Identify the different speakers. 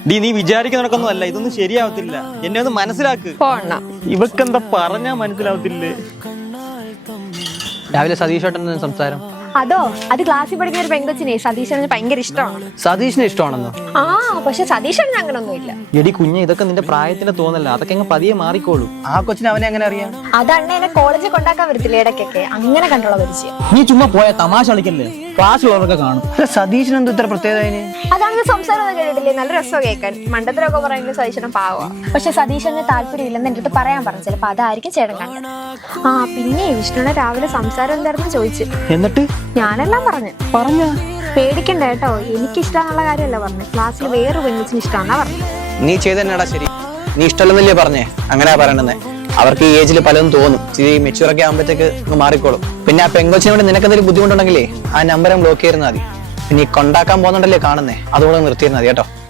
Speaker 1: D നീ വിചാരിക്കുന്നതൊന്നും അല്ല, ഇതൊന്നും ശരിയാവത്തില്ല. എന്നെ ഒന്ന് മനസ്സിലാക്ക്. ഇവക്കെന്താ പറഞ്ഞാ മനസ്സിലാവത്തില്ലേ?
Speaker 2: രാവിലെ സതീഷേട്ടൻ സംസാരം.
Speaker 3: അതോ, അത് ക്ലാസ്സിൽ പഠിക്കുന്ന ഒരു പെങ്കൊച്ചിനെ സതീശന് ഭയങ്കര ഇഷ്ടമാണ്.
Speaker 2: സതീഷിനെ ഇഷ്ടമാണെന്നോ?
Speaker 3: ആ, പക്ഷെ സതീശന് അങ്ങനൊന്നുമില്ല.
Speaker 2: എടി കുഞ്ഞെ, ഇതൊക്കെ നിന്റെ പ്രായത്തിന്റെ തോന്നല്ല, അതൊക്കെ അങ്ങ് പതിയെ മാറിക്കോളൂ. ആ കൊച്ചിനെ അവനെ എങ്ങനെ അറിയാം?
Speaker 3: അത് അണ്ണനെ കോളേജിൽ കൊണ്ടാക്കാൻ വരത്തില്ല ഇടയ്ക്കൊക്കെ, അങ്ങനെ കണ്ടുള്ള പരിചയം.
Speaker 2: നീ ചുമ്മാ പോയ തമാശ കളിക്കല്ലേ, ക്ലാസ്സിലുള്ളവരൊക്കെ കാണും. സതീഷിന് എന്ത് ഇത്ര പ്രത്യേകത?
Speaker 3: അതാണ് സംസാരം കേട്ടിട്ടില്ലേ, നല്ല രസം കേൾക്കാൻ. മണ്ടത്തരമൊക്കെ പറയുന്നത് സതീശനെ പാവാ. പക്ഷെ സതീശന് താല്പര്യമില്ലെന്ന് എന്റെ അടുത്ത് പറയാൻ പറഞ്ഞു. ചിലപ്പോ അതായിരിക്കും ചേട്ടൻ കണ്ടത്. ആ പിന്നെ വിഷ്ണുവിനെ രാവിലെ സംസാരം എന്തായിരുന്നു ചോദിച്ചു.
Speaker 2: എന്നിട്ട്
Speaker 3: ഞാനെല്ലാം പറഞ്ഞ പേടിക്കണ്ട കേട്ടോ, എനിക്ക് ഇഷ്ടമാണെന്നുള്ള കാര്യമല്ല പറഞ്ഞു. ക്ലാസ്സിൽ വേറെ പെൺകുച്ചിന് ഇഷ്ടമാണെന്നാ പറഞ്ഞു.
Speaker 2: നീ ചെയ്തന്നെടാ ശരി. നീ ഇഷ്ടമല്ലെന്നല്ലേ പറഞ്ഞേ? അങ്ങനെയാ പറയണെന്നേ. അവർക്ക് ഈ ഏജിൽ പലതും തോന്നും. ഇച്ചിരി മെച്ചൂറൊക്കെ ആകുമ്പോഴത്തേക്ക് മാറിക്കോളും. പിന്നെ ആ പെങ്കൊച്ചിനെ കൊണ്ട് നിനക്കെന്തെങ്കിലും ബുദ്ധിമുട്ടുണ്ടെങ്കിലേ ആ നമ്പർ ബ്ലോക്ക് ചെയ്യുന്ന മതി. പിന്നെ ഈ കൊണ്ടാക്കാൻ പോകുന്നുണ്ടല്ലേ കാണുന്നേ, അതുകൊണ്ട് നിർത്തിയിരുന്നത് മതി കേട്ടോ.